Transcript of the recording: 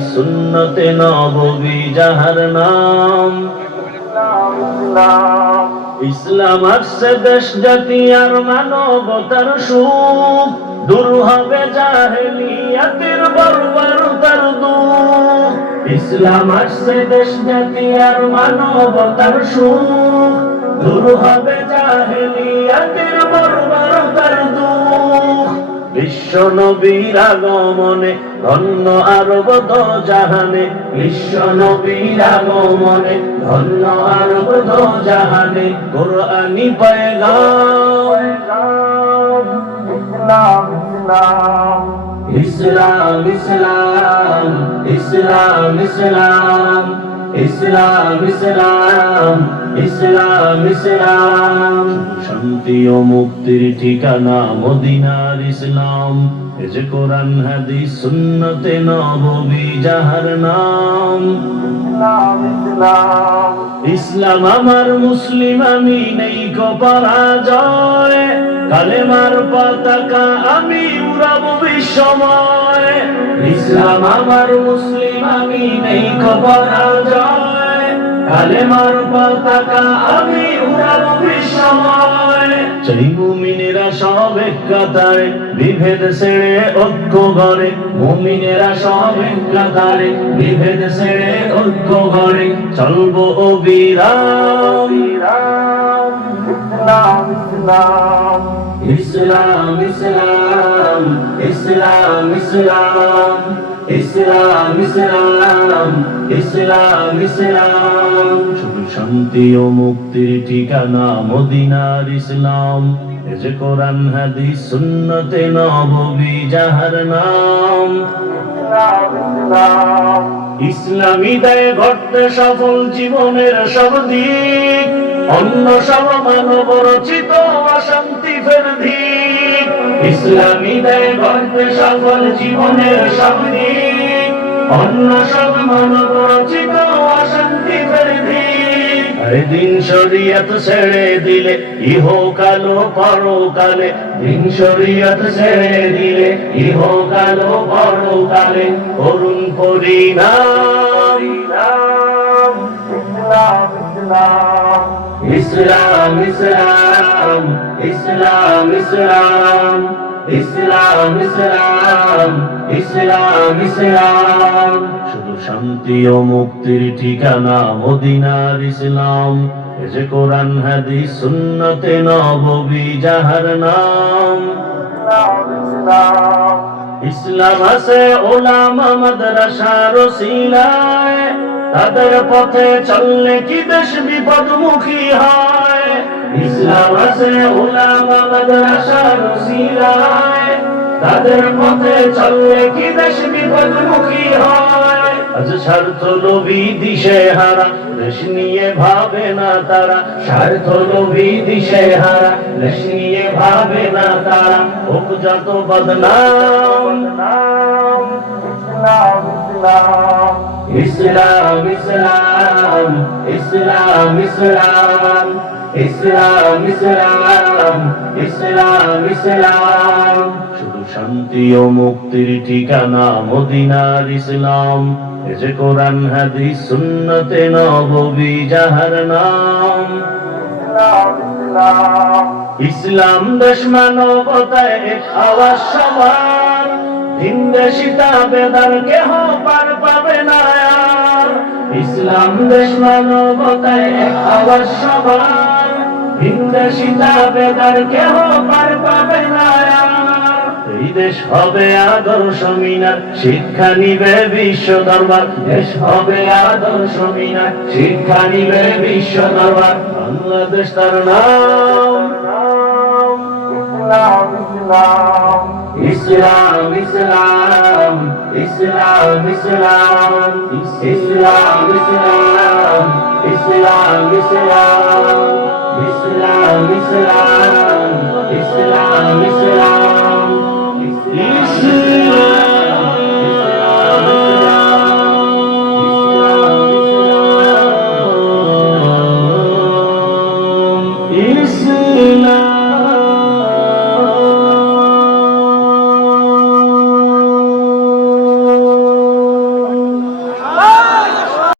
হাদিস সুন্নতে নববী যাহার নাম। ইসলাম আসছে দেশ জাতি আর মানবতার সুখ, দূর হবে জাহেলিয়াতের বর্বরতার দুঃখ। ইসলাম আসছে দেশ জাতি আর মানবতার সুখ, দূর হবে জাহেলিয়াতের বর্বরতার দুঃখ। বিশ্ব নবীর আগমনে ধন্য আরব দো জাহানে, বিশ্ব নবীর আগমনে ধন্য আরব দো জাহানে। কোরআনি পয়গাম ইসলাম ইসলাম ইসলাম ইসলাম ইসলাম ইসলাম ইসলাম ইসলাম। শান্তি ও মুক্তির ঠিকানা মদিনার ইসলাম, এ যে কোরআন হাদিস সুন্নতে নববী যাহার নাম। ইসলাম আমার মুসলিম আমি নেই কো পরাজয়, কালেমার পতাকা আমি উড়াবো বিশ্বময়। ইসলাম আমার মুসলিম আমি নেই কো পরাজয়, কালেমার পতাকা আমি উড়াবো বিশ্বময়। সেই মুমিনেরা সব এক কাতারে, বিভেদ ছেড়ে ঐক্য গড়ে। মুমিনেরা সব এক কাতারে, বিভেদ ছেড়ে ঐক্য গড়ে। চলবো অবিরাম ইসলাম ইসলাম ইসলাম ইসলাম ইসলাম ইসলাম ইসলাম ইসলাম। শুধু শান্তি ও মুক্তির ঠিকানা মদিনার ইসলাম, এ যে কোরআন হাদিস সুন্নতে নববী যাহার নাম। ইসলামী দেয় ঘটতে সফল জীবনের সব দিক, অন্য সব মানব রচিত অশান্তি ফের ধিক। ইসলামী দেয় ঘটতে সফল জীবনের সব দিক, অন্য সব মানব রচিত অশান্তি ফের ধিক। আরে দিন শরিয়ত ছেড়ে দিলে ইহকাল ও পরকালে, দিন শরিয়ত ছেড়ে দিলে ইহকাল ও পরকালে করুণ পরিণাম। ইসলাম ইসলাম ইসলাম ইসলাম ইসলাম ইসলাম ইসলাম ইসলাম। শুধু শান্তি ও মুক্তির ঠিকানা মদিনার ইসলাম, এ যে কোরআন হাদিস সুন্নতে নববী যাহার নাম। ইসলাম আছে ওলামা মাদ্রাসার ওসিলায়, তাদের পথে চললে কি দেশ বিপদমুখী হয়। ইসলাম আছে ওলামা মাদ্রাসার ওসিলায়, তাদের পথে চললে কি দেশ বিপদমুখী হয়। আজ স্বার্থ লোভী দিশে হারা, দেশ নিয়ে ভাবে না তারা। স্বার্থ লোভী দিশে হারা, দেশ নিয়ে ভাবে না তারা। হোক যত বদনাম ইসলাম ইসলাম ইসলাম ইসলাম ইসলাম ইসলাম ইসলাম ইসলাম। শুধু শান্তি ও মুক্তির ঠিকানা মদিনার ইসলাম, এ যে কোরআন হাদিস সুন্নতে নববী যাহার নাম। ইসলাম দেশ মানবতায় এক আওয়াজ সবার, ভিনদেশিতা বেদার কেহ পার পাবে না আর। ইসলাম দেশ মানবতায় এক আওয়াজ সবার, ভিনদেশিতা বেদার কেহ পার পাবে না আর। এই দেশ হবে আদর্শ মিনার, শিক্ষা নিবে বিশ্ব দরবার। দেশ হবে আদর্শ মিনার, শিক্ষা নিবে বিশ্ব দরবার। বাংলাদেশ তার নাম। ইসলাম ইসলাম ইসলাম ইসলাম ইসলাম ইসলাম ইসলাম ইসলাম ইসলাম ইসলাম ইসলাম ইসলাম ইসলাম।